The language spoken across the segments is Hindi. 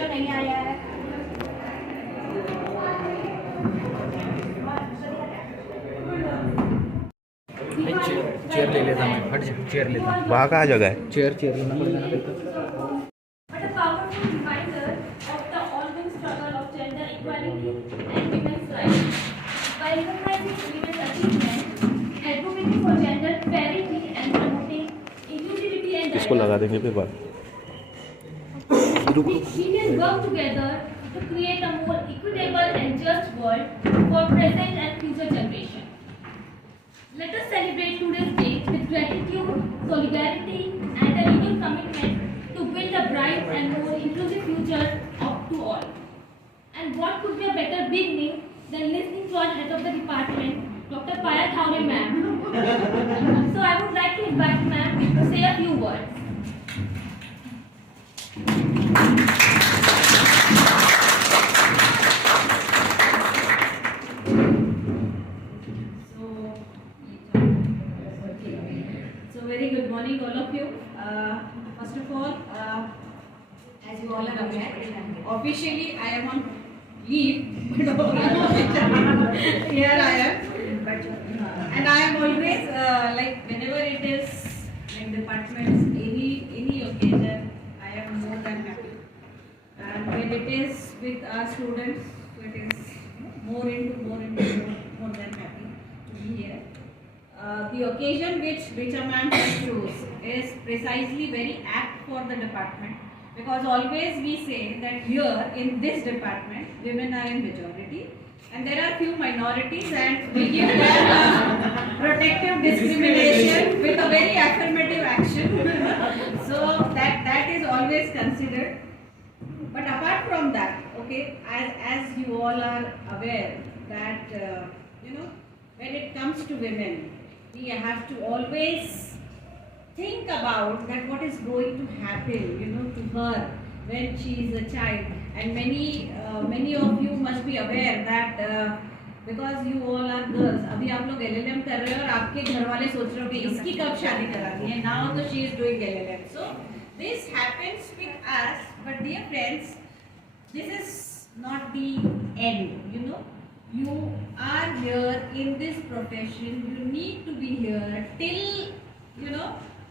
जो नहीं आया है। चेयर ले लेता मैं, हट जा, चेयर लेता। वहाँ कहाँ जगह है? चेयर लेना पड़ेगा ना। But a powerful reminder of the ongoing struggle of gender equality and women's rights. By recognizing women's achievements, advocating for gender parity, and promoting inclusivity and इसको लगा diversity, देंगे फिर बात। we can work together to create a more equitable and just world for present and future generations. Let us celebrate today's day with gratitude, solidarity, and a renewed commitment to build a bright and more inclusive future to all. And what could be a better beginning than listening to our head of the department, Dr. Paya Thaure ma'am. So I would like to invite ma'am to say a few words. So very good morning all of you. First of all, as you all are aware, officially I am on leave, but here I am. And I am always like whenever it is in departments, any occasion, I am more than happy. And when it is with our students, it is more than happy to be here. The occasion which a man has chose is precisely very apt for the department, because always we say that here in this department women are in majority and there are few minorities, and we give them protective discrimination with a very affirmative action. So that is always considered. But apart from that, okay, as you all are aware that when it comes to women, we have to always think about that what is going to happen, to her when she is a child. And many of you must be aware that because you all are girls, अभी आप लोग LLM कर रहे हो और आपके घर वाले सोच रहे हो कि इसकी कब शादी करानी है. Now तो she is doing LLM. So this happens with us, but dear friends, this is not the end. You are here in this profession, you need to be here till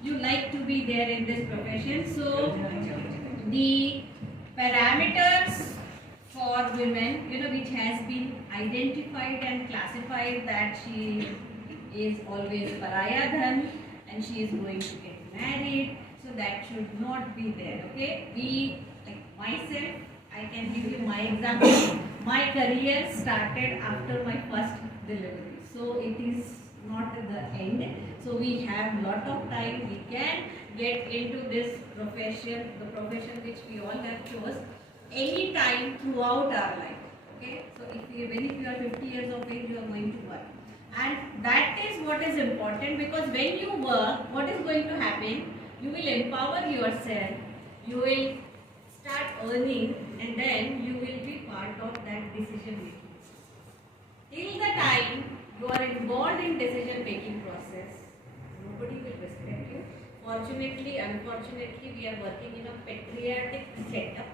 you like to be there in this profession. So the parameters for women, which has been identified and classified, that she is always paraya dhan and she is going to get married, so that should not be there. Okay, we, like myself, I can give you my example. My career started after my first delivery, so it is not the end. So we have lot of time. We can get into this profession, the profession which we all have chose, any time throughout our life. Okay, so when you are 50 years of age, you are going to work, and that is what is important, because when you work, what is going to happen? You will empower yourself. You will start earning, and then you will be part of that decision making. Till the time you are involved in decision making process, nobody will respect you. Fortunately, unfortunately, we are working in a patriotic setup.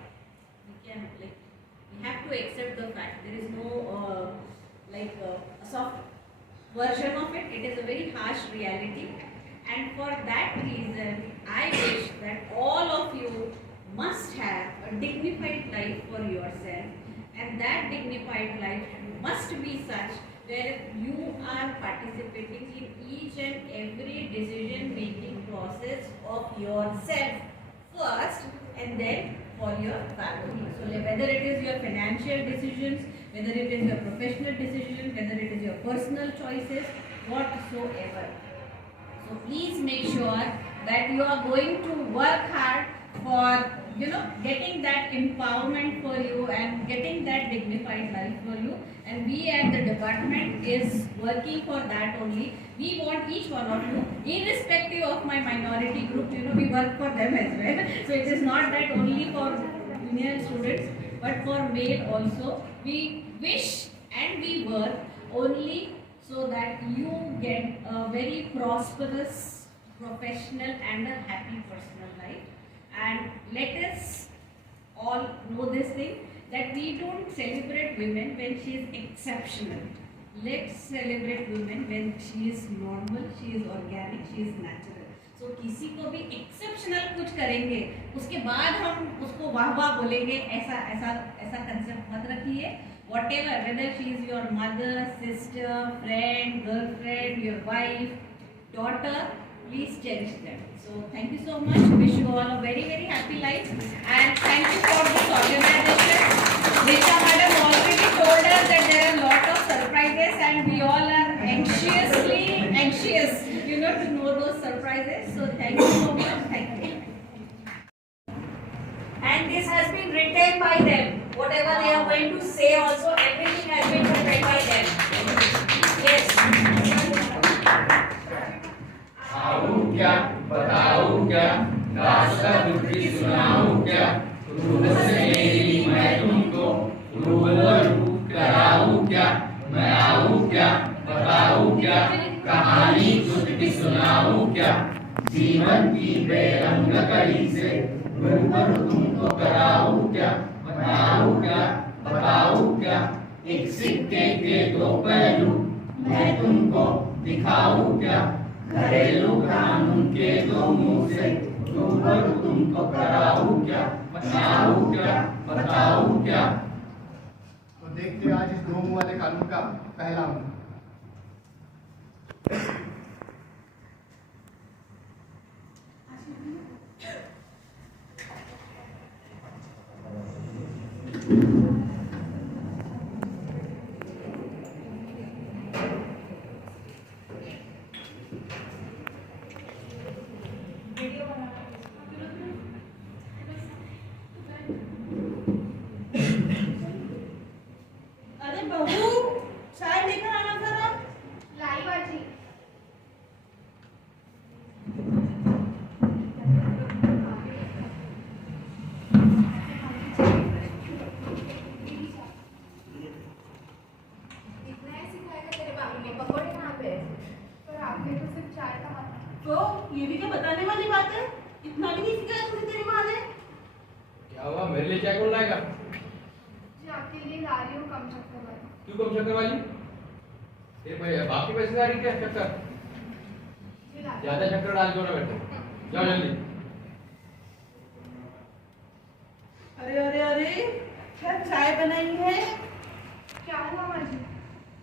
We have to accept the fact there is no a soft version of it. It is a very harsh reality, and for that reason, I wish that all of you must have a dignified life for yourself, and that dignified life must be such where you are participating in each and every decision making process of yourself first, and then for your family. So whether it is your financial decisions, whether it is your professional decision, whether it is your personal choices, whatsoever. So please make sure that you are going to work hard for getting that empowerment for you and getting that dignified life for you. And we at the department is working for that only. We want each one of you, irrespective of my minority group, we work for them as well. So it is not that only for female students, but for male also. We wish and we work only so that you get a very prosperous, professional and a happy personal life. And let us all know this thing that we don't celebrate women when she is exceptional. Let's celebrate women when she is normal, she is organic, she is natural. So किसी को भी exceptional कुछ करेंगे उसके बाद हम उसको वाह वाह बोलेंगे, ऐसा ऐसा ऐसा कंसेप्ट मत रखिए. Whatever, whether she is your mother, sister, friend, girlfriend, your wife, daughter, please cherish them. So thank you so much. Wish you all a very very happy life and thank you for this organization. Rita madam already told us that there are a lot of surprises and we all are anxious, you know, to know those surprises. So thank you so much. Thank you. And this has been written by them. Whatever they are going to say, also everything has been written by them. Yes. आओ क्या बताओ क्या रास्ता बुद्धि सुनाओ क्या तुमसे मेरी मैं तुमको रूबरू कराऊं क्या मैं आऊं क्या बताऊं क्या कहानी खुद की सुनाऊं क्या जीवन की बेरंग कड़ी से रूबरू तुमको कराऊं क्या बताऊं क्या बताऊं क्या एक सिक्के के दो पहलू मैं तुमको दिखाऊं क्या घरेलू कानून के दो मुंह से रूबरू तुमको कराऊं क्या बताऊं क्या बताऊं क्या. तो देखते आज इस दो मुंह वाले कानून का पहला मुंह. अरे बहू चाय लेकर आना जरा. लाई बाजी. इतना ही सिखाएगा तेरे बाबू ने, पकौड़े कहाँ पे है? पर आपने तो सिर्फ चाय कहा था. तो ये भी क्या बताने वाली बात है? इतना भी नहीं सिखाया तुझे तेरी माँ ने? क्या हुआ मेरे लिए क्या कौन लाएगा? जी आपके लिए ला रही हूँ कम चक्कर वाली. क्यों कम शक्कर वाली? तेरे भाई बाप की पैसे आ रही क्या शक्कर? जी ला. ज्यादा शक्कर डाल दो ना बेटे. जाओ जल्दी. अरे अरे अरे क्या चाय बनाई है? क्या हुआ माँ जी?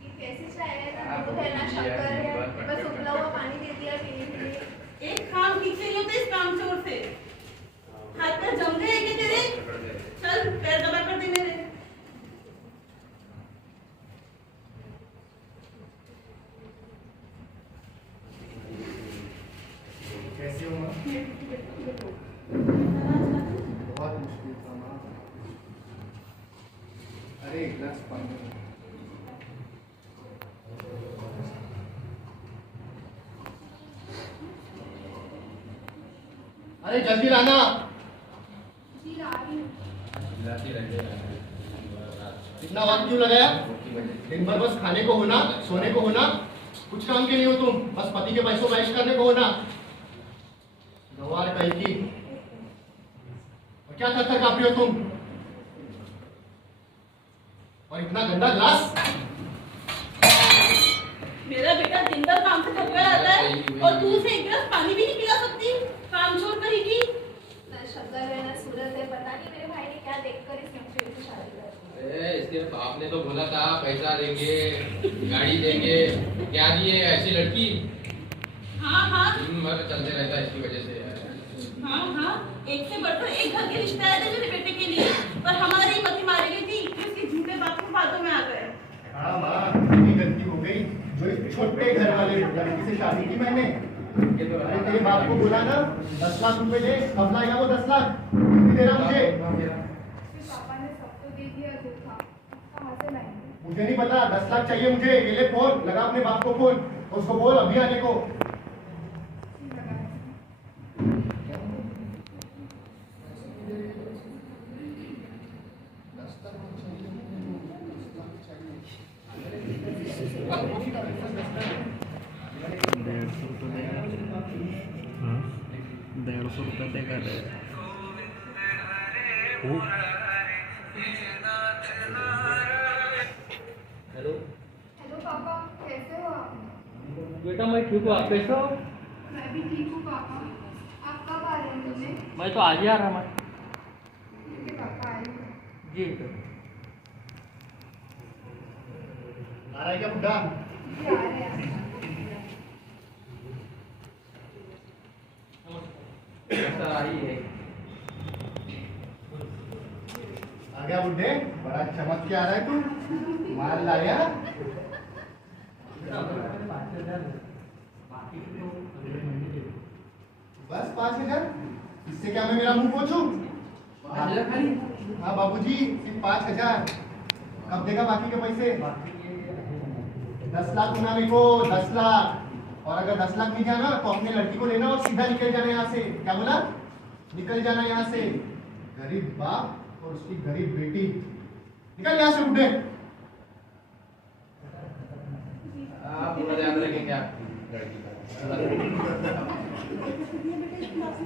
ये कैसी चाय है? ना दूध है ना शक्कर है, बस उबला हुआ पानी दे दिया पीने के लिए. एक काम ठीक से नहीं होता इस काम चोर से. हाथ पैर जम गए क्या तेरे? चल पैर दबा कर दे मेरे. कैसे हो माँ? बहुत मुश्किल था माँ. अरे एक गिलास पानी. अरे जल्दी लाना. जी ला रही हूँ. इतना वक्त क्यों लगाया? दिन भर बस खाने को होना, सोने को होना, कुछ काम के नहीं हो तुम. बस पति के पैसों मैश करने को होना. गवार कहीं की. और क्या थर थर काँप रही हो तुम? और इतना गंदा ग्लास. मेरा बेटा दिन भर काम से थक कर आता है और तू उसे एक गिलास पानी भी नहीं पिला सकती. काम छोड़ करेगी. ना शक्कर है ना सूरत है, पता नहीं मेरे भाई ने क्या देखकर इस नक्शे से शादी कर दी. अरे इसके बाप ने तो बोला था पैसा देंगे, गाड़ी देंगे, क्या दिए ऐसी लड़की? हाँ हाँ दिन भर चलते रहता है इसकी वजह से. हाँ हाँ एक से बढ़कर एक घर के रिश्ते आए थे मेरे बेटे के लिए, पर हमारी ही मती मारी गई थी कि उसकी झूठे बात के बातों में आ गए. हाँ माँ, मेरी गलती हो गई. जो इस छोटे घर वाले लड़की से शादी की मैंने. अरे तेरे बाप को बोला ना 10 लाख रुपए दे, कब लाएगा वो 10 लाख? कितनी दे रहा मुझे? फिर पापा ने सबको दे दिया धोखा. कहाँ से लाएंगे? मुझे नहीं पता. 10 लाख चाहिए मुझे. ये ले फोन, लगा अपने बाप को फोन, उसको बोल अभी आने को. जी लगा. ₹150 देगा. हेलो हेलो पापा, कैसे हो आप? बेटा, मैं ठीक हूँ। आप कैसे हो? मैं भी ठीक हूँ पापा। आप कब आ रहे हैं मुझे? मैं तो आज ही आ रहा हूँ। ठीक है पापा, आइए। जी आ रहा है क्या बुड्ढा? जी, आ रहे हैं। आई है। आ गया बुड्ढे, बड़ा चमक के आ रहा है तू। माल लाया? बस 5,000? इससे क्या मैं मेरा मुंह पोछूं? हाँ बाबूजी, सिर्फ 5,000। कब देगा बाकी के पैसे? 10 लाख होना मेरे को, 10 लाख। और अगर 10 लाख नहीं जाना तो अपने लड़की को लेना और सीधा निकल जाना यहाँ से। क्या बोला? निकल जाना यहाँ से। गरीब बाप और उसकी गरीब बेटी, निकल यहाँ से बुड्ढे। आप पूरा ध्यान रखेंगे आपकी लड़की का।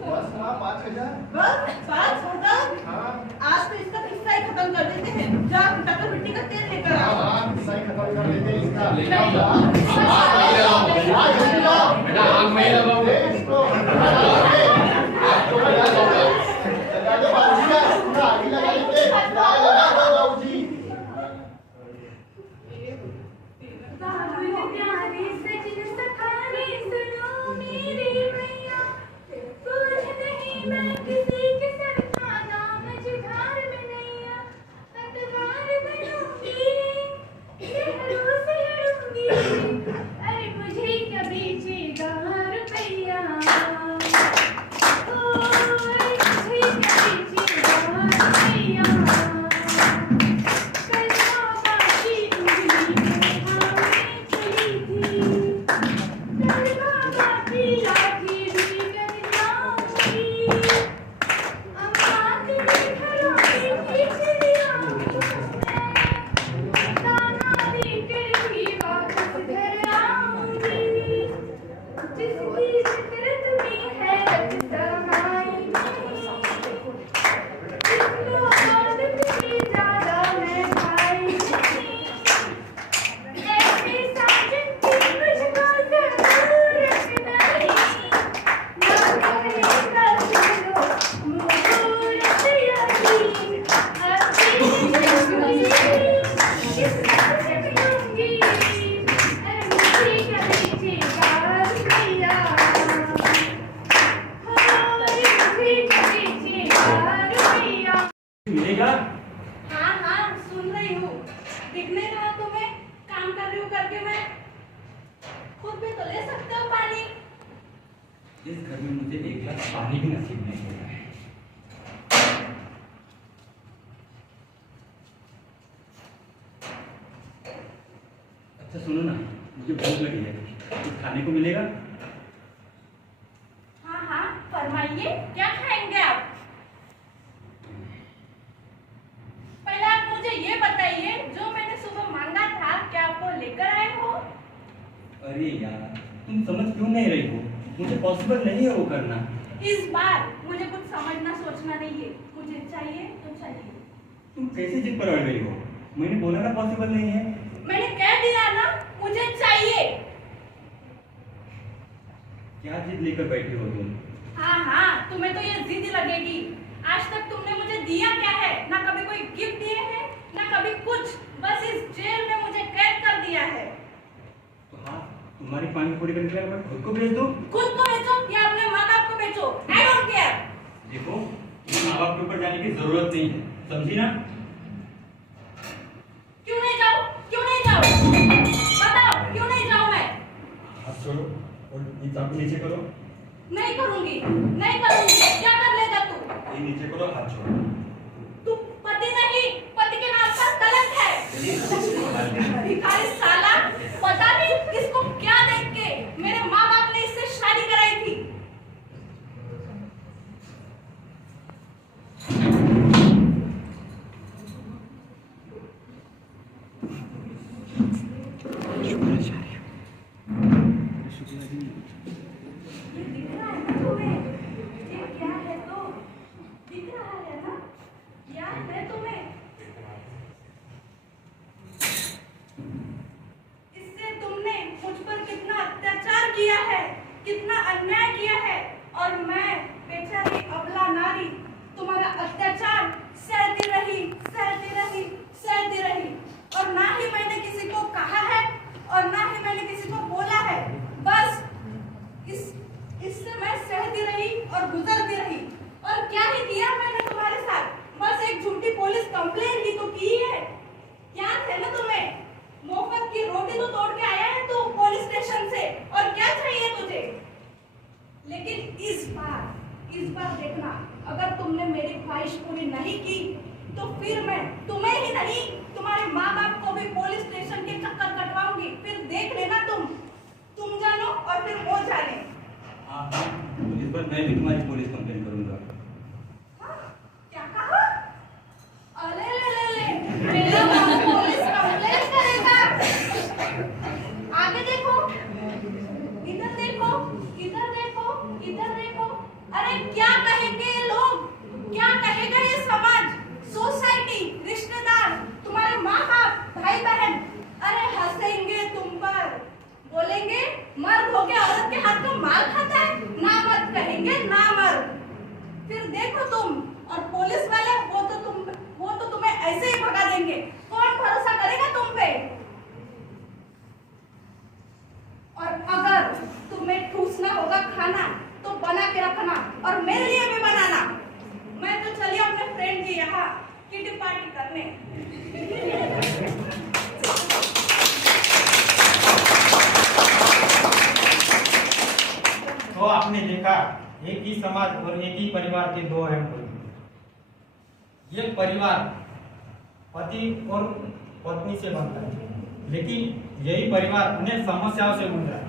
बस हाँ 5,000। बस 5,000? हाँ आज तो इसका किस्सा ही खत्म कर देते हैं। जा टक्कर मिट्टी का तेल लेकर आओ। हाँ, सही खत्म कर देते हैं इसका। ले जाओ। हाँ, हाँ, जल्दी लाओ। बेटा आग में लगाओ। ले इसको। आपको लगा दो। लगा दो बाबूजी का, पूरा आगे लगा लेते। लगा दो बाबूजी। बाबू प्यारे सजन सखारे सुनो मेरी मैया, बोझ नहीं मैं किसी के सर का नाम जुझार में नैया, पतवार बनूंगी शहरों से लड़ूंगी, अरे मुझे क्या बेचेगा रुपैया, ओ अरे मुझे क्या बेचेगा रुपैया, कलमा बाकी उंगली में थामे चली थी, कलमा बाकी लाठी भी कर जाऊंगी, अम्मा तेरे घरों की खिचड़ियाँ दाना देकर भी वापस घर आऊंगी, जिसकी फितरत में है रखता माई जिसको आदत से ज्यादा मैं भाई ऐसे साजन की मुझको जरूरत नहीं, ना करेगा चलो मुहूर्त यकीन, अपनी जिंदगी किससे लूंगी, अरे मुझे क्या बेचेगा रुपया, मुझे क्या बेचेगा रुपया। मिलेगा? हाँ हाँ, सुन रही हूँ। दिखने दो तुम्हें, काम कर रही हूँ करके मैं। खुद भी तो ले सकते हो पानी। इस घर में मुझे 1 गिलास पानी भी नसीब नहीं हो रहा है। अच्छा सुनो ना, मुझे भूख लगी है, कुछ खाने को मिलेगा? हाँ हाँ, फरमाइए, क्या खाएंगे आप? पहले आप मुझे ये बताइए, जो मैंने सुबह मांगा था, क्या आप वो लेकर आए हो? अरे यार, तुम समझ क्यों नहीं रही हो? मुझे पॉसिबल नहीं है वो करना। इस बार मुझे कुछ समझना सोचना नहीं है। मुझे चाहिए तो चाहिए। तुम कैसे जिद पर अड़ गई हो? मैंने बोला ना पॉसिबल नहीं है। मैंने कह दिया ना, मुझे चाहिए। क्या जिद लेकर बैठी हो तुम? हाँ हाँ, तुम्हें तो ये जिद लगेगी। आज तक तुमने मुझे दिया क्या है? ना कभी कोई गिफ्ट दिए हैं, ना कभी कुछ। बस इस जेल में मुझे कैद कर दिया है। तो हाँ, तुम्हारी पानी पूरी करने के लिए मैं खुद को भेज दूं? खुद को बेचो या अपने माँ बाप को बेचो, आई डोंट केयर। देखो, तुम्हें माँ बाप के ऊपर जाने की जरूरत नहीं है, समझी ना? क्यों नहीं जाऊँ? क्यों नहीं जाऊँ? बताओ, क्यों नहीं जाऊँ मैं? हाथ छोड़ो और ये चाकू नीचे करो। नहीं करूँगी, नहीं करूँगी। क्या कर लेगा तू? ये नीचे करो, हाथ छोड़ो। तू पति नहीं, पति के नाम पर कलंक है। भिखारी साला, पता नहीं इसको क्या देख के मेरे माँ बाप ने इससे शादी कराई थी। ये दिख रहा है ना तुम्हें? ये क्या है तो? दिख रहा है ना? झूठी पुलिस कंप्लेन ही तो की है। क्या थे ना तुम्हें? मुफ्त की रोटी तो तोड़ के आया है तू पुलिस स्टेशन से, और क्या चाहिए तुझे? लेकिन इस बार देखना, अगर तुमने मेरी ख्वाहिश पूरी नहीं की तो फिर मैं तुम्हें ही नहीं, तुम्हारे माँ बाप को भी पुलिस स्टेशन के चक्कर कटवाऊंगी। फिर देख लेना, तुम जानो और फिर वो जाने। हाँ, तो इस बार मैं भी तुम्हारी पुलिस कंप्लेन करूंगा। हाँ, क्या कहा? अरे ले, मेरा बाप पुलिस कंप्लेन करेगा। आगे देखो, इधर देखो, इधर देखो, इधर देखो। अरे क्या कहेंगे ये लोग? क्या कहेगा ये समाज, सोसाइटी, रिश्तेदार, तुम्हारे माँ बाप, भाई बहन? अरे हंसेंगे तुम पर, बोलेंगे मर्द होके औरत के हाथ का माल खाता है, ना मत कहेंगे, ना मर्द। फिर देखो तुम, और पुलिस वाले वो तो तुम्हें ऐसे ही भगा देंगे। कौन भरोसा करेगा तुम पे? और अगर तुम्हें ठूसना होगा खाना तो बना के रखना, और मेरे लिए भी बनाना। मैं तो चली अपने फ्रेंड जी यहाँ किटी पार्टी करने। तो आपने देखा, एक ही समाज और एक ही परिवार के दो अहम पहलू। ये परिवार पति और पत्नी से बनता है, लेकिन यही परिवार अनेक समस्याओं से गुजरा है।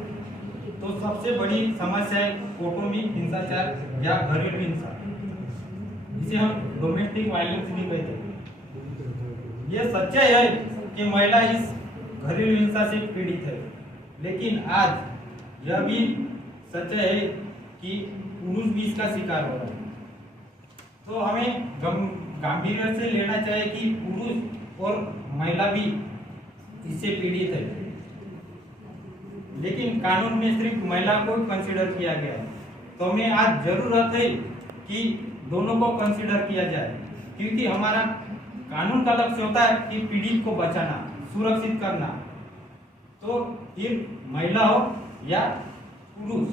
तो सबसे बड़ी समस्या है कौटुंबिक हिंसाचार या घरेलू हिंसा, जिसे हम डोमेस्टिक वायलेंस भी कहते हैं। ये सच्चाई है कि महिला इस घरेलू हिंसा से पीड़ित है, लेकिन आज यह भी सच्चाई है कि पुरुष भी इसका शिकार हो रहा है। तो हमें गंभीरता से लेना चाहिए कि पुरुष और महिला भी इससे पीड़ित है, लेकिन कानून में सिर्फ महिला को कंसीडर किया गया है। तो हमें आज जरूरत है कि दोनों को कंसीडर किया जाए, क्योंकि हमारा कानून का लक्ष्य होता है कि पीड़ित को बचाना, सुरक्षित करना। तो फिर महिला हो या पुरुष,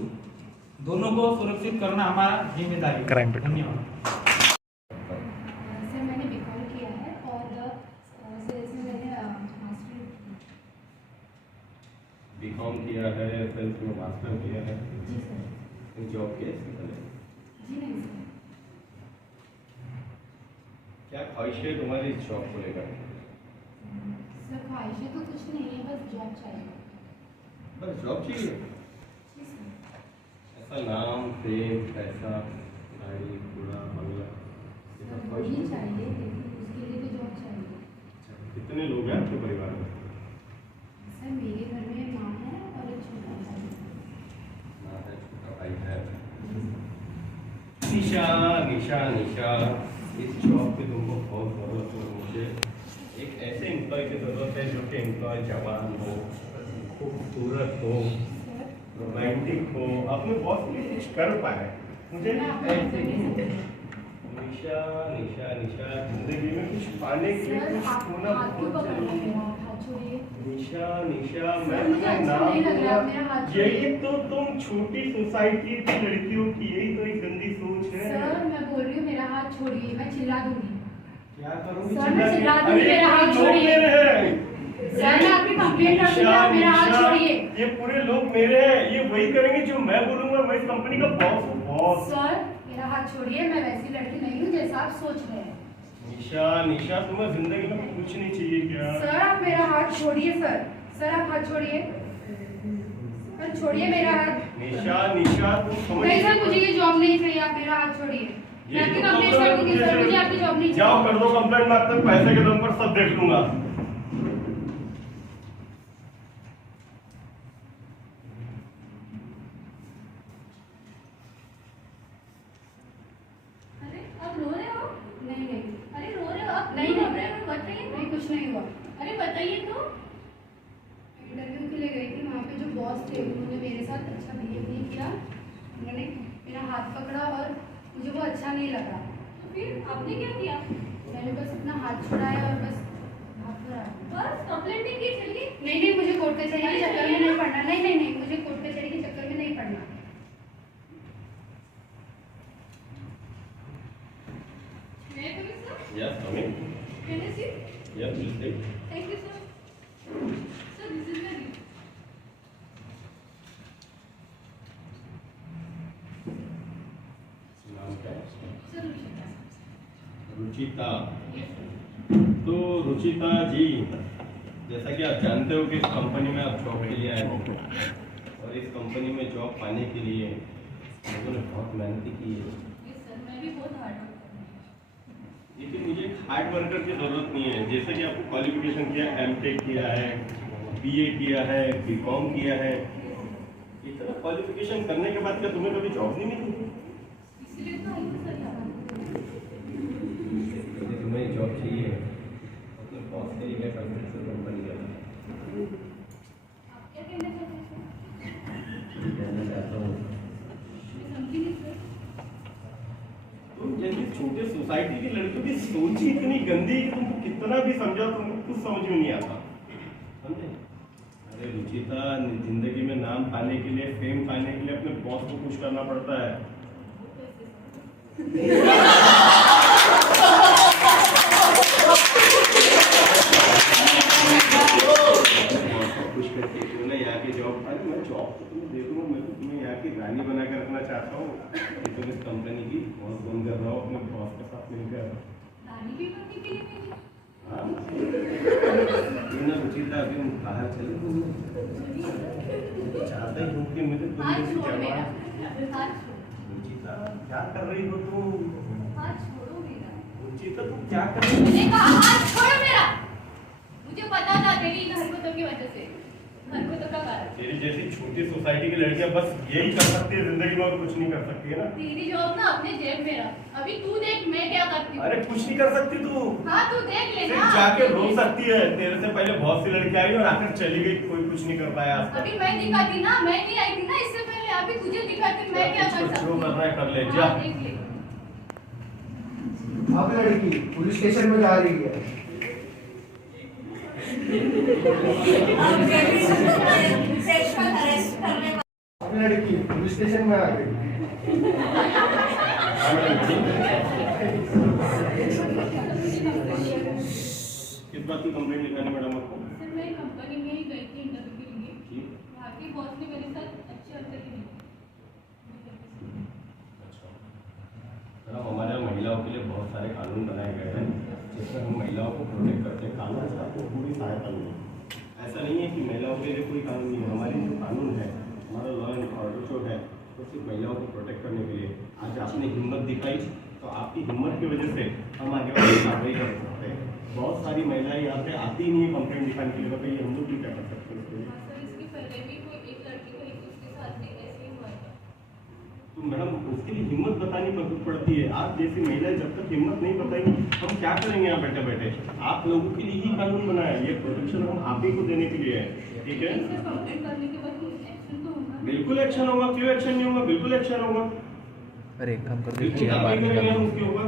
दोनों को सुरक्षित करना हमारा जिम्मेदारी है। धन्यवाद। सर मैंने बीकॉम किया है और सर इसमें मैंने मास्टर बीकॉम किया है, फिर उसमें मास्टर किया है। जी सर। जॉब किया इससे पहले? जी नहीं सर। क्या ख्वाहिश है तुम्हारी इस जॉब को लेकर? सर ख्वाहिशें तो कुछ नहीं है, बस जॉब चाहिए। बस जॉब चाहिए? जी सर। ऐसा नाम, फेम, पैसा, गाड़ी, घोड़ा, बंगला, ये सब ख्वाहिश वही है? चाहिए, लेकिन उसके लिए भी जॉब चाहिए। कितने लोग हैं आपके परिवार में? सर मेरे घर में माँ है और एक छोटा भाई है। माँ है, छोटा भाई है। निशा, निशा, निशा, इस जॉब की तुमको बहुत ज़रूरत है। मुझे एक ऐसे एम्प्लॉय की ज़रूरत है जो कि एम्प्लॉय जवान हो, खूबसूरत हो, रोमांटिक हो, अपने बॉस के लिए कुछ कर पाए। मुझे ऐसे निशा, निशा, निशा, जिंदगी में कुछ पाने के लिए कुछ होना बहुत जरूरी है। निशा, निशा, मैं तुम्हें नाम दूंगा, यही तो तुम छोटी सोसाइटी की लड़कियों की यही तो एक गंदी सोच है। सर मैं बोल रही हूँ, मेरा हाथ छोड़िए, मैं चिल्ला दूंगी। क्या करूँगी? सर मैं चिल्ला दूंगी, मेरा हाथ छोड़िए। सर मैं आपकी कंप्लेंट कर दूंगी, आप मेरा हाथ छोड़िए। ये पूरे लोग मेरे हैं, ये वही करेंगे जो मैं बोलूंगा। मैं इस कंपनी का बॉस हूँ, बॉस। सर मेरा हाथ छोड़िए, मैं वैसी लड़की नहीं हूँ जैसा आप सोच रहे हैं। निशा, निशा, तुम्हें जिंदगी में कुछ नहीं चाहिए क्या? सर आप मेरा हाथ छोड़िए। सर आप हाथ छोड़िए, सर छोड़िए मेरा हाथ। निशा, निशा, तुम समझ नहीं सर मुझे ये जॉब नहीं चाहिए, आप मेरा हाथ छोड़िए। मैं आपकी कंप्लेंट कर दूंगी सर, मुझे आपकी जॉब नहीं चाहिए। जाओ कर दो कंप्लेंट, मैं अपने पैसे के दम पर सब देख लूंगा। अरे आप रो रहे हो? नहीं नहीं अरे रो रहे हो आप? नहीं, क्यों नहीं। रो रहे हो? बताइए नहीं कुछ नहीं हुआ। अरे बताइए तो। इंटरव्यू के लिए गई थी, वहाँ पे जो बॉस थे उन्होंने मेरे साथ अच्छा बिहेव नहीं किया। उन्होंने मेरा हाथ पकड़ा और मुझे वो अच्छा नहीं लगा। फिर आपने क्या किया? मैंने बस अपना हाथ छुड़ाया और बस हाथ बढ़ाया। बस कंप्लेंट नहीं की, चलिए। नहीं मुझे कोर्ट कचहरी के चक्कर में नहीं पड़ना। नहीं मुझे कोर्ट कचहरी के चक्कर में नहीं पड़ना। मैं तो yes, Can I see? Yeah, please take. Thank you, sir. Sir, this is my room. नाम क्या है? Sir, Ruchita. Ruchita. Yes, sir. तो रुचिता जी, जैसा कि आप जानते हो कि इस कंपनी में आप जॉब के लिए आए हो और इस कंपनी में जॉब पाने के लिए लोगों ने बहुत मेहनत की है। Yes, sir. मैं भी बहुत हार्ड वर्क कर रही हूँ। लेकिन मुझे एक हार्ड वर्कर की ज़रूरत नहीं है। जैसे कि आपको क्वालिफिकेशन किया, एमटेक किया है, बीए किया है, बीकॉम किया है, इतना क्वालिफिकेशन करने के बाद क्या तुम्हें कभी जॉब नहीं मिली? इसलिए तो आई हूँ सर यहाँ। यदि तुम्हें जॉब चाहिए अपने बॉस के लिए कॉन्फिडेंशियल कंपनी जाना। आप क्या कहना चाहते हैं सर? कहना चाहता हूँ मैं समझी नहीं सर। तुम जैसी छोटे सोसाइटी की लड़कियों की सोच ही इतनी गंदी है कि तुमको कितना भी समझाओ तुमको कुछ समझ में नहीं आता, समझे? अरे रुचिता, जिंदगी में नाम पाने के लिए, फेम पाने के लिए अपने बॉस को खुश करना पड़ता है। बॉस को खुश करके क्यों ना यहाँ की जॉब, अरे मैं जॉब तो तुम्हें दे दूँगा, मैं तो तुम्हें यहाँ की रानी बना कर रखना चाहता हूँ कि तुम इस कंपनी की बॉस बनकर रहो अपने बॉस के साथ मिलकर। रानी भी बनने के लिए भेजी। हाँ, क्यों ना रुचिता अभी हम बाहर चले चाहते ही हूँ कि मुझे हाथ तुम छोड़ मेरा। जवाब। हाथ छोड़। रुचिता क्या कर रही हो तुम? हाथ छोड़ो मेरा। रुचिता तुम क्या कर रही हो? मैंने कहा हाथ छोड़ो मेरा। मुझे पता था तेरी इन हरकतों की वजह से, हरकतों का कारण। तेरी जैसी छोटी सोसाइटी की लड़कियां बस यही कर सकती है जिंदगी में और कुछ नहीं कर सकती है ना। तेरी जॉब ना अपने जेब में रख। अभी तू देख मैं क्या करती हूँ। अरे कुछ नहीं कर सकती तू, हाँ तू देख ले ना। सिर्फ जाके रो सकती है। तेरे से पहले बहुत सी लड़कियां आई और आकर चली गई, कोई कुछ नहीं कर पाया आज तक। अभी मैं दिखाती ना, मैं नहीं आई थी ना इससे पहले। अभी तुझे दिखाती मैं क्या कर सकती जो हूँ। करना है कर ले, हाँ, जा। देख ले। अब लड़की पुलिस स्टेशन में जा रही है। सेक्सुअल हरेस करने अब लड़की पुलिस स्टेशन में आ गई। किस बात की कंप्लेंट लिखानी मैडम आपको? सर मैं कंपनी में ही गई थी इंटरव्यू के लिए। ठीक। वहाँ के बॉस ने मेरे साथ अच्छे हरकत की। अच्छा मैडम, हमारे यहाँ महिलाओं के लिए बहुत सारे कानून बनाए गए हैं जिसमें हम महिलाओं को प्रोटेक्ट करते हैं। कानून से आपको पूरी सहायता मिलेगी। ऐसा नहीं है कि महिलाओं के लिए कोई कानून नहीं है। हमारी जो कानून है, हमारा लॉ एंड ऑर्डर जो है, वो सिर्फ महिलाओं को प्रोटेक्ट करने के लिए। आज आपने हिम्मत दिखाई तो आपकी हिम्मत की वजह से हम आगे वाली कार्रवाई कर सकते हैं। बहुत सारी महिलाएं यहाँ पे आती ही नहीं है कंप्लेंट दिखाने के लिए, बताइए हम लोग भी क्या कर सकते हैं इसके लिए? हाँ सर, इसके पहले भी कोई एक लड़की गई थी, उसके साथ भी ऐसे ही हुआ था। तो मैडम उसके लिए हिम्मत बतानी पड़ती है। आप जैसी महिलाएं जब तक हिम्मत नहीं बताएंगी हम क्या करेंगे यहाँ बैठे बैठे? आप लोगों के लिए ही कानून बना है, ये प्रोटेक्शन हम आप ही को देने के लिए है, ठीक है? इससे कंप्लेंट करने के बाद कोई एक्शन तो होगा। बिल्कुल एक्शन होगा, क्यों एक्शन नहीं होगा? बिल्कुल एक्शन होगा। अरे एक काम कर दो, बिल्कुल चेयर बाहर कार्रवाई निकाल करेंगे हम दो, उसके ऊपर।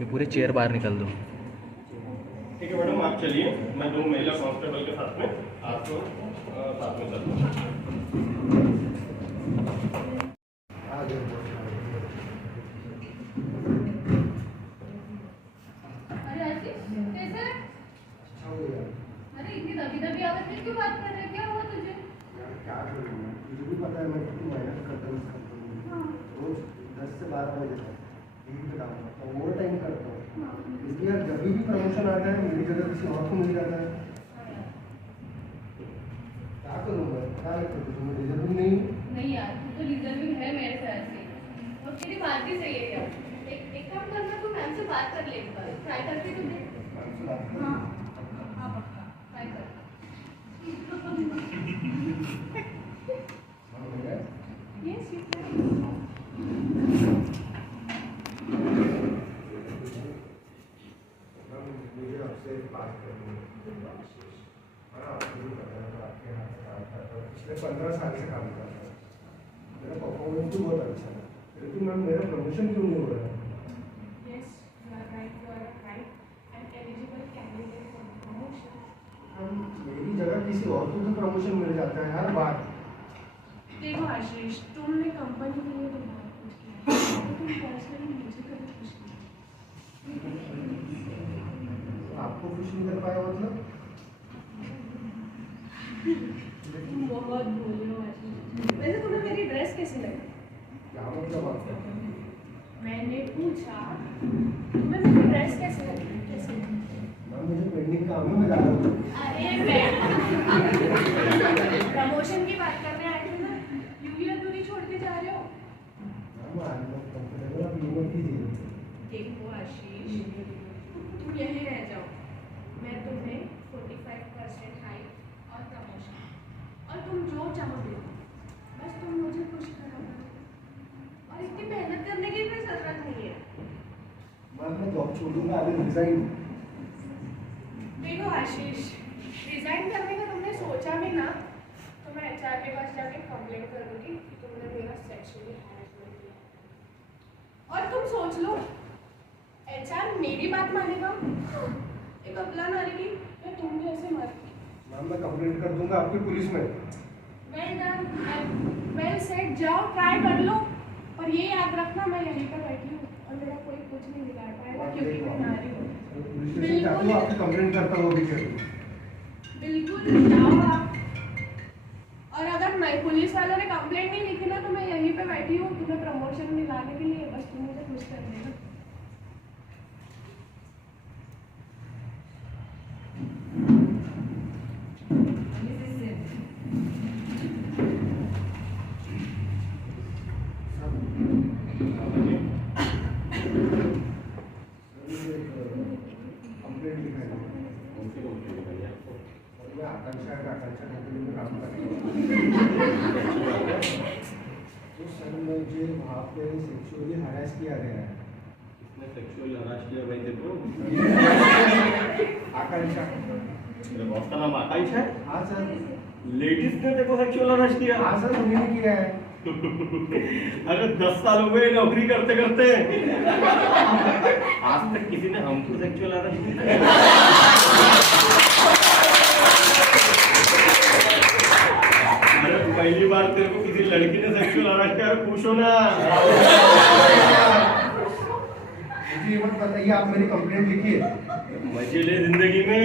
ये पूरे चेयर बाहर निकाल दो। ठीक है मैडम, आप चलिए, मैं 2 महिला कांस्टेबल के साथ में आपको साथ में चलता हूँ। अरे आशीष, कैसे है? अरे इतनी दबी आवाज में क्यों बात कर रहे हैं? क्या हुआ तुझे? क्या करूँ मैं? तुझे भी पता है मैं कितनी मेहनत करता हूँ इस कंपनी में। हाँ। रोज 10 से 12 बजे तक यही पे काम करता हूँ, ओवर टाइम करता हूँ। हाँ। इसलिए यार जब भी प्रमोशन आता है मेरी जगह किसी और को मिल जाता है। क्या करूँ मैं? क्या लगता है तुझे? मैं डिजर्विंग नहीं हूँ? नहीं यार, तू तो डिजर्विंग है मेरे ख्याल से। और तेरी बात भी सही है यार। एक काम करना, तू मैम से बात कर ले एक बार। ट्राई करके तो देख। हाँ, हाँ पक्का, ट्राई कर। Yes, you can. मुझे आपसे बात करनी है। पिछले 15 साल से काम कर रहा हूँ। मेरा परफॉर्मेंस भी बहुत अच्छा है, लेकिन मैम मेरा प्रमोशन क्यों नहीं हो रहा है? Yes, you are right. You are right. And eligible candidate for promotion. हम मेरी जगह किसी और को तो प्रमोशन मिल जाता है हर बार। देखो आशीष, तुमने कंपनी के लिए तो बहुत कुछ किया, तो तुम पर्सनली मुझे कभी कुछ नहीं। आपको खुश नहीं कर पाया मतलब? तुम बहुत भोले हो आशीष। वैसे तुम्हें मेरी ड्रेस कैसी लगी? क्या मतलब आपका? मैंने पूछा तुम्हें मेरी ड्रेस कैसी लगी? कैसी लगी? मैम मुझे पेंडिंग काम है, मैं जा रहा हूँ। अरे प्रमोशन की बात करने आए थे ना, यूं ही अधूरी छोड़ के जा रहे हो? Ma'am I am not comfortable, आप यूँ मत कीजिए। देखो आशीष, तुम यहीं रह जाओ, मैं तुम्हें 45% हाइक और प्रमोशन और तुम जो चाहोगे, बस तुम मुझे खुश करो और इतनी मेहनत करने की कोई जरूरत नहीं है। मैम मैं जॉब छोड़ूंगा, आई विल रिजाइन। देखो आशीष, रिजाइन करने का तुमने सोचा भी ना तो मैं एचआर के पास जाके कंप्लेंट कर दूंगी कि तुमने मेरा सेक्सुअली हैरेसमेंट किया। और तुम सोच लो, एचआर मेरी बात मानेगा? एक अबला नारी की मैं तुम जैसे मर्द। मैम मैं कंप्लेंट कर दूंगा आपकी पुलिस में। वेल डन, वेल सेट, जाओ ट्राई कर लो। और ये याद रखना, मैं यहीं पर बैठी हूँ और मेरा कोई कुछ नहीं बिगाड़ पाएगा क्योंकि मैं नारी हूँ। पुलिस स्टेशन जाता हूँ, आपकी कंप्लेंट करता हूँ अभी के अभी। बिल्कुल जाओ आप। और अगर मैं पुलिस वालों ने कंप्लेंट नहीं लिखी ना तो मैं यहीं पे बैठी हूँ तुम्हें प्रमोशन दिलाने के लिए, बस तुम मुझे खुश कर देना। कंप्लेंट लिखा है। मैं आकांक्षा कंपनी में काम करता हूँ। तो सर मुझे वहाँ पे सेक्सुअली हरास किया गया है। किसने सेक्सुअल हरास किया भाई देखो? आकांक्षा। मेरे बॉस का नाम आकांक्षा है? हाँ सर। लेडीज ने देखो सेक्सुअल हरास किया? हाँ सर, उन्हीं ने किया है। अरे 10 साल हो गए नौकरी करते करते, आज तक किसी ने हमको सेक्सुअल हरास नहीं किया। अरे पहली बार तेरे को किसी लड़की ने सेक्सुअल हरास किया, खुश हो ना? मुझे ये मत बताइए, आप मेरी कंप्लेंट लिखिए। मजे ले जिंदगी में,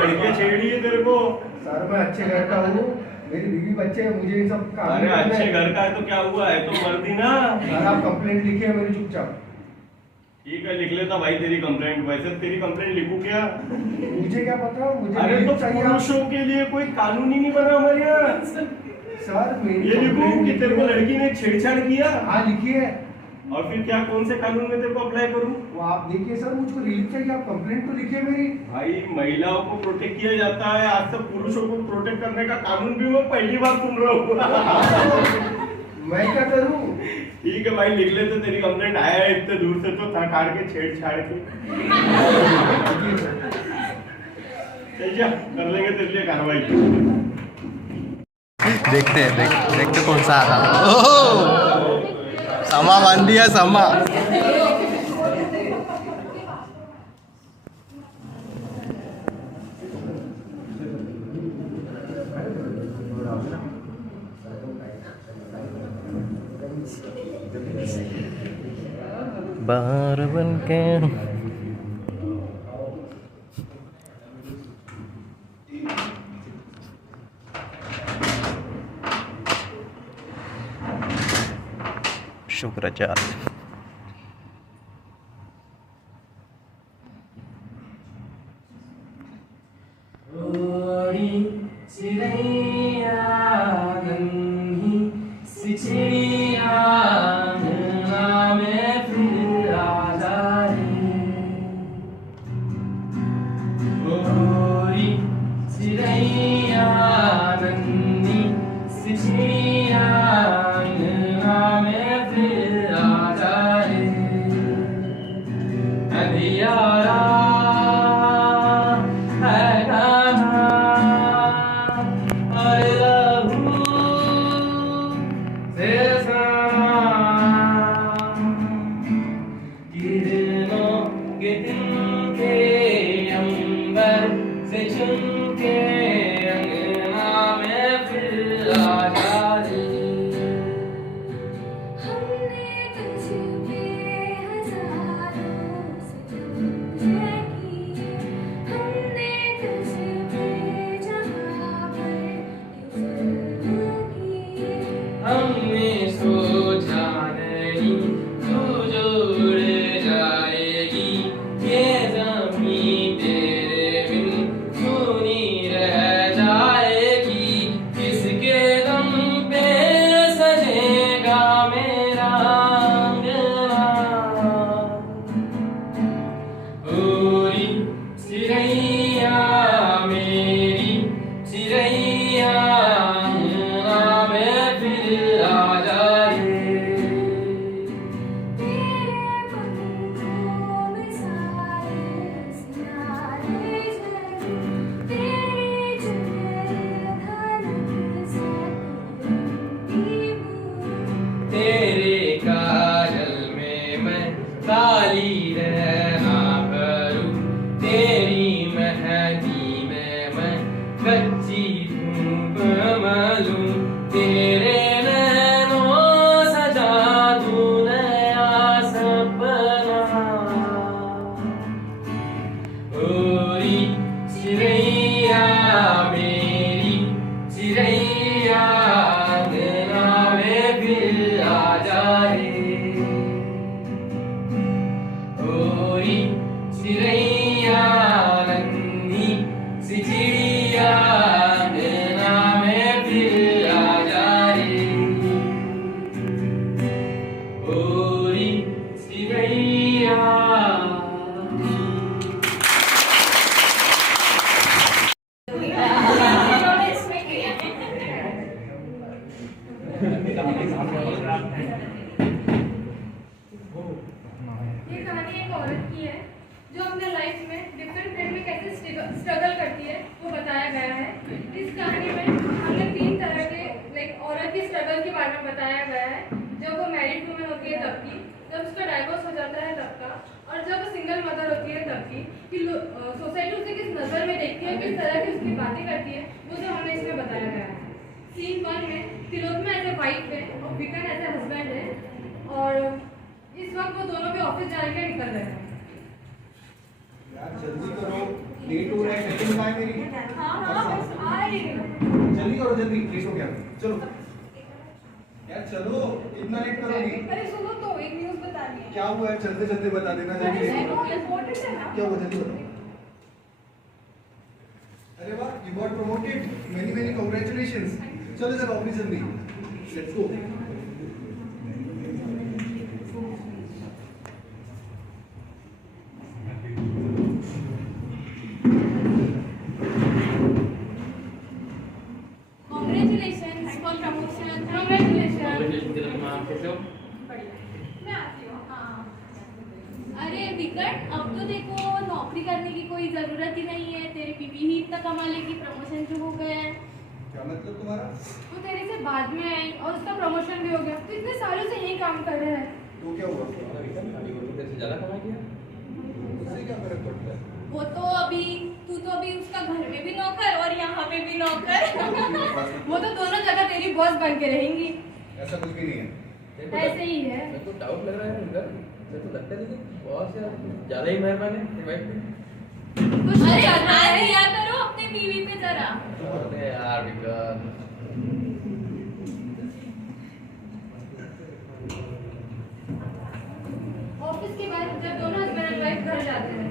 लड़कियां छेड़ी है तेरे को। सर मैं अच्छे घर का हूँ, मेरी बीवी बच्चे हैं, मुझे इन सब काम अरे अच्छे घर का है तो क्या हुआ है, तो मर्दी ना। सर आप कंप्लेंट लिखिए मेरी चुपचाप। ठीक है लिख लेता भाई तेरी कंप्लेंट। वैसे तेरी कंप्लेंट लिखूं क्या? मुझे क्या पता, मुझे अरे तो चाहिए। पुरुषों के लिए कोई कानून ही नहीं बना हमारे यहाँ। सर मेरी ये लिखूं कंप्लेंट कि तेरे को लिखिए। लड़की ने छेड़छाड़ किया? हाँ लिखिए। और फिर क्या, कौन से कानून में तेरे को अप्लाई करूं? वो आप देखिए सर, मुझको रिलीफ चाहिए, आप कंप्लेंट तो लिखिए मेरी। भाई महिलाओं को प्रोटेक्ट किया जाता है, आज तक पुरुषों को प्रोटेक्ट करने का कानून भी मैं पहली बार सुन रहा हूँ। मैं क्या करूँ? ठीक है भाई लिख लेते, तेरी कंप्लेंट आया है इतने दूर से तो थक हार के छेड़छाड़ के। चल जा, कर लेंगे तेरे लिए कार्रवाई। देखते कौन सा आता है। ओह समा बांध दिया समा। बाहर बन के शुक्राचार्य। चिरैया मेरी चिरैया अंगना में फिर आ जाए। तेरे काजल में मैं काली रहना करूं, तेरी मेहंदी में मैं कच्ची धूप मलूं, तेरे नैनों सजा दूं नया सपना। ओरी चिरैया मेरी चिरैया अंगना में फिर आ जाए। ओरी चिरैया नन्ही सी चिड़िया अंगना में फिर आ जाए। ओरी चिरैया। ये कहानी एक औरत की है जो अपने लाइफ में डिफरेंट फील्ड में कैसे स्ट्रगल करती है वो बताया गया है। इस कहानी में हमने 3 तरह के लाइक औरत की स्ट्रगल के बारे में बताया गया है। जब वो मैरिड वुमेन होती है तब की, जब उसका डाइवोर्स हो जाता है तब का, और जब वो सिंगल मदर होती है तब की, कि सोसाइटी उसे किस नज़र में देखती है, किस तरह की उसकी बातें करती है, वो सब हमने इसमें बताया गया है। सीन 1 में तिलोत्तमा एज ए वाइफ है और विकन एज ए हस्बैंड है, और इस वक्त वो दोनों भी ऑफिस जाने के लिए निकल रहे हैं। यार जल्दी करो, लेट हो रहा है। सेटिंग कहाँ है मेरी? हाँ बस आ रही हूँ। जल्दी करो, जल्दी लेट हो गया। चलो यार चलो, कितना लेट करोगी? अरे सुनो तो एक न्यूज़ बतानी है। क्या हुआ है? चलते चलते बता देना जल्दी। इम्पोर्टेंट है ना। क्या हुआ? जल्दी बताओ। अरे वाह, you got promoted. Many many congratulations. चलो जरा ऑफिस जल्दी। Let's go. Congratulations for promotion. Congratulations. कैसे हो? मैं आती हूँ। हाँ। अरे विकट, अब तो देखो नौकरी करने की कोई जरूरत ही नहीं है, तेरी बीवी ही इतना कमा लेगी, प्रमोशन जो हो गया है। क्या मतलब तुम्हारा? वो तेरे से बाद में आई और उसका प्रमोशन भी हो गया, तो इतने सालों से यही काम कर रहा है। तो क्या हुआ? ज्यादा कमा किया? उससे क्या फर्क पड़ता है? वो तो अभी तू तो अभी उसका घर में भी नौकर और यहाँ पे भी नौकर। वो तो दोनों जगह तेरी बॉस बन के रहेंगी। ऐसा कुछ भी नहीं है। ऐसे ही है। मेरे को डाउट लग रहा है इधर। मेरे को लगता है कि बॉस यार ज्यादा ही मेहरबान है तेरी वाइफ पे। कुछ अरे ध्यान दिया करो अपनी बीवी पे जरा। अरे यार विक्रम। ऑफिस के बाद जब दोनों हस्बैंड एंड वाइफ घर जाते हैं,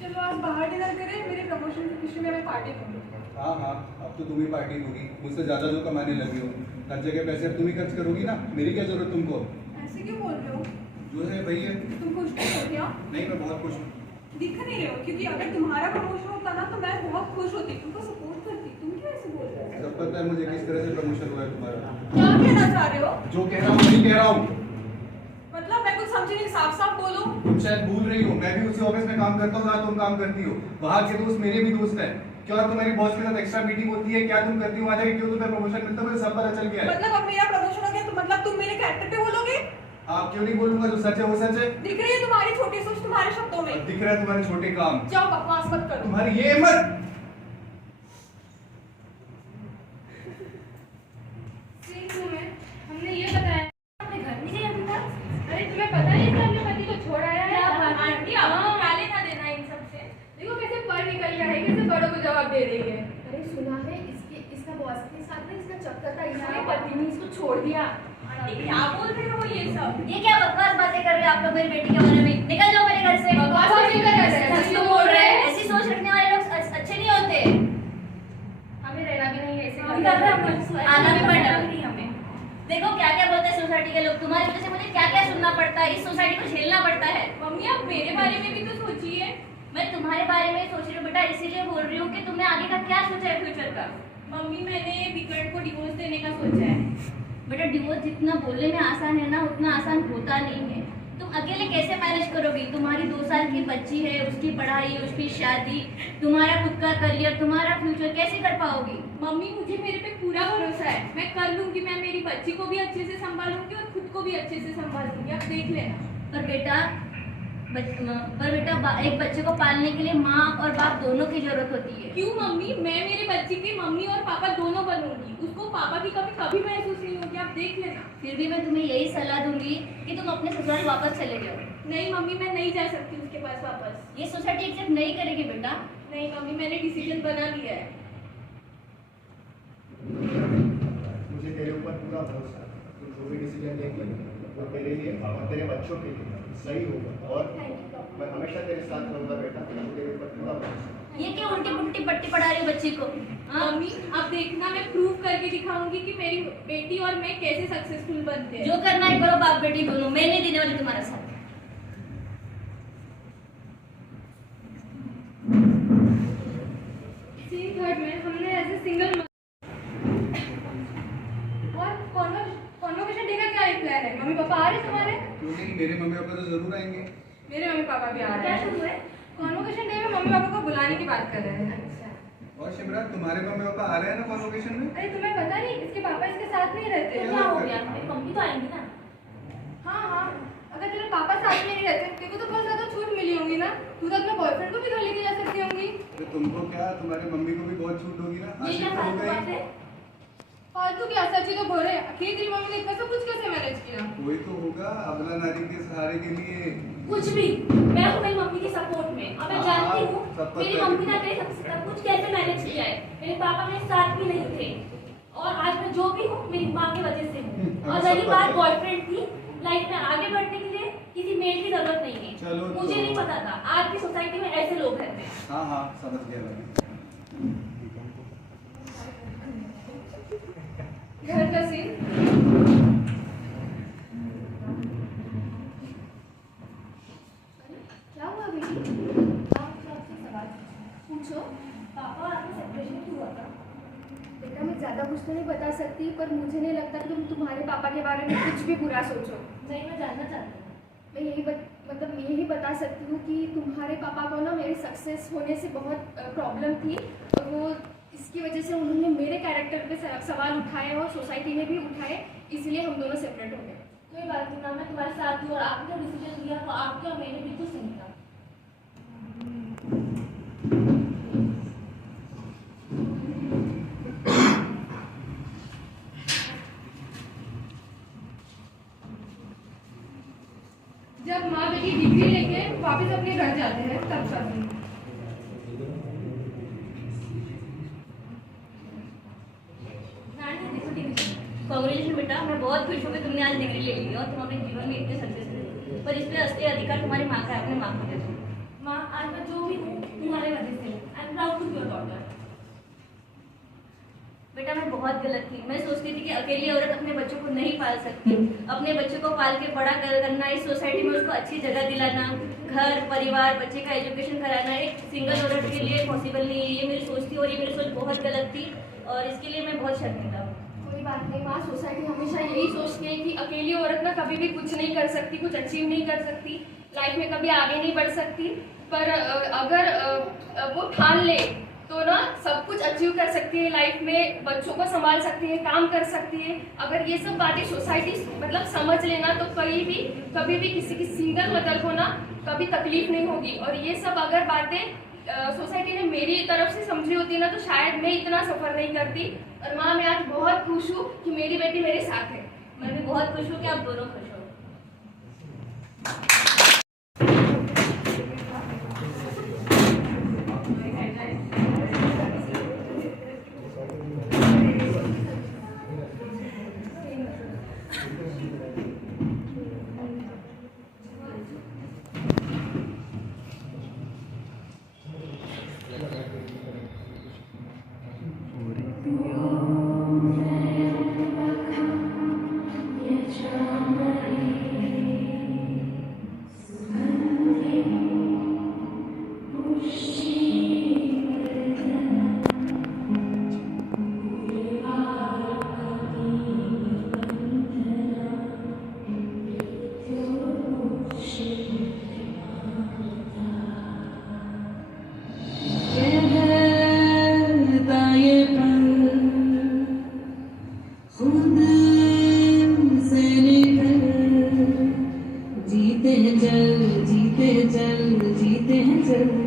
चलो आज बाहर डिनर करें, मेरे प्रमोशन की खुशी में मैं पार्टी करूँ। हाँ हाँ, अब तो तुम ही पार्टी दोगी। मुझसे ज्यादा जो कमाने लगी हो, हर जगह पैसे अब तुम ही खर्च करोगी ना। मेरी क्या जरूरत तुमको? ऐसे क्यों बोल रहे हो? जो है वही है। तुम खुश नहीं हो क्या? नहीं, मैं बहुत खुश हूँ। दिख नहीं रहे हो, क्योंकि अगर तुम्हारा प्रमोशन होता ना तो मैं बहुत खुश होती, तुमको सपोर्ट करती। तुम क्यों ऐसे बोल रहे हो? सब पता है मुझे किस तरह से प्रमोशन हुआ है तुम्हारा। क्या कहना चाह रहे हो? जो कह रहा हूँ वही कह रहा हूँ। मतलब मैं कुछ समझी नहीं, साफ साफ बोलो। तुम शायद भूल रही हो, मैं भी उसी ऑफिस में काम करता हूँ जहाँ तुम काम करती हो। वहाँ के दोस्त मेरे भी दोस्त हैं। क्या तुम्हारी बॉस के साथ एक्स्ट्रा मीटिंग होती है? क्या तुम करती हो वहाँ जाके? क्यों तुम्हें प्रमोशन मिलता है? मुझे सब पता चल गया है। मतलब अब मेरा प्रमोशन हो गया तो मतलब तुम मेरे कैरेक्टर पे बोलोगे? आप क्यों नहीं बोलूंगा? जो सच है वो सच है। दिख रही है तुम्हारी छोटी सोच तुम्हारे शब्दों में। दिख रहा है तुम्हारे छोटे काम। जाओ बकवास मत करो। तुम्हारी ये हिम्मत। हमने ये बताया अपने घर नहीं गए अभी तक। अरे तुम्हें पता है इसने अपने पति को छोड़ आया है? आंटी आपको क्या लेना देना इन सब से? देखो कैसे पर निकल रहा है, कैसे बड़ों को जवाब दे रही है। अरे सुना है इसका बॉस के साथ ना इसका चक्कर था, इसलिए पति ने इसको छोड़ दिया। आंटी क्या बोल रहे हो ये सब? ये क्या बकवास बातें कर रहे हो आप लोग मेरी बेटी के बारे में? निकल जाओ मेरे घर से। बकवास नहीं कर रहे हैं, सच तो बोल रहे हैं। ऐसी सोच रखने वाले लोग अच्छे नहीं होते। हमें रहना भी नहीं है ऐसे। आना भी पड़ना भी नहीं हमें। देखो क्या क्या बोलते हैं सोसाइटी के लोग, तुम्हारी वजह से मुझे क्या क्या सुनना पड़ता, इस सोसाइटी को झेलना पड़ता है। मम्मी आप मेरे बारे में भी तो सोचिए। मैं तुम्हारे बारे में सोच रही हूँ बेटा, इसीलिए बोल रही हूँ कि तुमने आगे का क्या सोचा है फ्यूचर का। मम्मी मैंने विकट को डिवोर्स देने का सोचा है। बेटा डिवोर्स जितना बोलने में आसान है ना, उतना आसान होता नहीं है। तुम अकेले कैसे मैनेज करोगी? तुम्हारी 2 साल की बच्ची है, उसकी पढ़ाई, उसकी शादी, तुम्हारा खुद का करियर, तुम्हारा फ्यूचर, कैसे कर पाओगी? मम्मी मुझे मेरे पे पूरा भरोसा है, मैं कर लूंगी। मैं मेरी बच्ची को भी अच्छे से संभालूंगी और खुद को भी अच्छे से संभालूंगी, आप देख लेना। पर बेटा एक बच्चे को पालने के लिए माँ और बाप दोनों की जरूरत होती है। क्यों मम्मी, मैं मेरे बच्चे की मम्मी और पापा दोनों बनूंगी, उसको पापा की कभी कभी महसूस नहीं होगी, आप देख लेना। फिर भी मैं तुम्हें यही सलाह दूंगी कि तुम अपने ससुराल वापस चले जाओ। नहीं मम्मी, मैं नहीं जा सकती उसके पास वापस। ये सोसाइटी एक्सेप्ट नहीं करेगी बेटा। नहीं मम्मी, मैंने डिसीजन बना लिया है। मुझे तेरे ऊपर पूरा भरोसा है, तू जो भी डिसीजन लेगी वो तेरे लिए और तेरे बच्चों के लिए सही होगा, और मैं हमेशा तेरे साथ रहूंगा बेटा, मुझे तेरे ऊपर पूरा भरोसा है। ये क्या उल्टी पुल्टी पट्टी पढ़ा रही हो बच्ची को? मम्मी आप देखना, मैं प्रूव करके दिखाऊंगी कि मेरी बेटी और मैं कैसे सक्सेसफुल बनते हैं। जो करना है करो बाप बेटी दोनों, मैं नहीं देने वाली तुम्हारा साथ। सीन थर्ड में हमने एज ए सिंगल और कॉन्वोकेशन डे का क्या प्लान है? मम्मी पापा आ रहे तुम्हारे? क्यों नहीं, मेरे मम्मी पापा तो जरूर आएंगे। मेरे मम्मी पापा भी आ रहे हैं। क्या शुरू है? कॉन्वोकेशन डे में मम्मी पापा को बुलाने की बात कर रहे हैं। और शिमरा, तुम्हारे मम्मी पापा आ रहे हैं ना कॉन्वोकेशन में? अरे तुम्हें पता नहीं, इसके पापा इसके साथ नहीं रहते। क्या हो गया? मम्मी तो आएंगी ना। हाँ, अगर तेरे पापा साथ में नहीं रहते तेरे को तो बहुत ज्यादा छूट मिली होगी ना, तू तो अपने बॉयफ्रेंड को भी घर लेके जा सकती होंगी। तो तुमको क्या, तुम्हारे मम्मी को भी बहुत छूट होगी ना। ये क्या फालतू बात है? फालतू क्या, सच ही तो बोल रहे। अकेली तेरी मम्मी ने इतना सब कुछ कैसे मैनेज किया? कोई तो होगा अबला नारी के सहारे के लिए। कुछ भी, मैं हूँ मेरी मम्मी के सपोर्ट में, और मैं जानती हूँ मेरी मम्मी ने मेरे सब कुछ कैसे मैनेज किया है। मेरे पापा मेरे साथ भी नहीं थे, और आज मैं जो भी हूँ मेरी माँ की वजह से हूँ। और रही बात बॉयफ्रेंड की, लाइफ में आगे बढ़ने के लिए किसी मेड की जरूरत नहीं है। चलो मुझे नहीं पता था आज की सोसाइटी में ऐसे लोग रहते हैं। हाँ समझ गया मैं। घर का सीन क्या हुआ बेटी? आपसे सवाल पूछो। पापा आपका सेपरेशन क्यों हुआ था? बेटा मैं ज़्यादा कुछ तो नहीं बता सकती, पर मुझे नहीं लगता कि तुम तुम्हारे पापा के बारे में कुछ भी बुरा सोचो। नहीं, मैं जानना चाहती हूँ। मैं यही बता सकती हूँ कि तुम्हारे पापा को ना मेरे सक्सेस होने से बहुत प्रॉब्लम थी, और वो इसकी वजह से उन्होंने मेरे कैरेक्टर पे सवाल उठाए और सोसाइटी ने भी उठाए, इसलिए हम दोनों सेपरेट हो गए। कोई बात नहीं ना, मैं तुम्हारे साथ थी और आपने जो डिसीजन लिया वो आपके और मेरे बिल्कुल सही था। जब माँ बेटी डिग्री लेके वापस अपने घर जाते हैं तब शादी। कांग्रेचुलेशन बेटा, मैं बहुत खुश हूँ कि तुमने आज डिग्री ले ली और तुम अपने जीवन में इतने सक्सेसफुल। पर इसलिए असली अधिकार तुम्हारी माँ का है, अपने माँ को दे दो। माँ, आज मैं जो भी हूँ तुम्हारे वजह से हूँ। I am proud to be your daughter. बेटा मैं बहुत गलत थी, मैं सोचती थी कि अकेली औरत अपने बच्चों को नहीं पाल सकती। अपने बच्चों को पाल के बड़ा करना, इस सोसाइटी में उसको अच्छी जगह दिलाना, घर परिवार बच्चे का एजुकेशन कराना एक सिंगल औरत के लिए पॉसिबल नहीं है। ये मेरी सोच थी और ये मेरी सोच बहुत गलत थी, और इसके लिए मैं बहुत शर्मिंदा हूँ। कोई बात नहीं माँ, सोसाइटी हमेशा यही सोचती है कि अकेली औरत ना कभी भी कुछ नहीं कर सकती, कुछ अचीव नहीं कर सकती, लाइफ में कभी आगे नहीं बढ़ सकती। पर अगर वो ठान ले तो ना सब कुछ अचीव कर सकती है लाइफ में, बच्चों को संभाल सकती है, काम कर सकती है। अगर ये सब बातें सोसाइटी मतलब समझ लेना तो कभी भी किसी की सिंगल मदर को ना कभी तकलीफ नहीं होगी। और ये सब अगर बातें सोसाइटी ने मेरी तरफ से समझी होती ना तो शायद मैं इतना सफर नहीं करती। और माँ मैं आज बहुत खुश हूँ कि मेरी बेटी मेरे साथ है। मैं भी बहुत खुश हूँ कि आप दोनों खुश हो। ये जीते हैं चल जीते हैं चल जीते हैं चल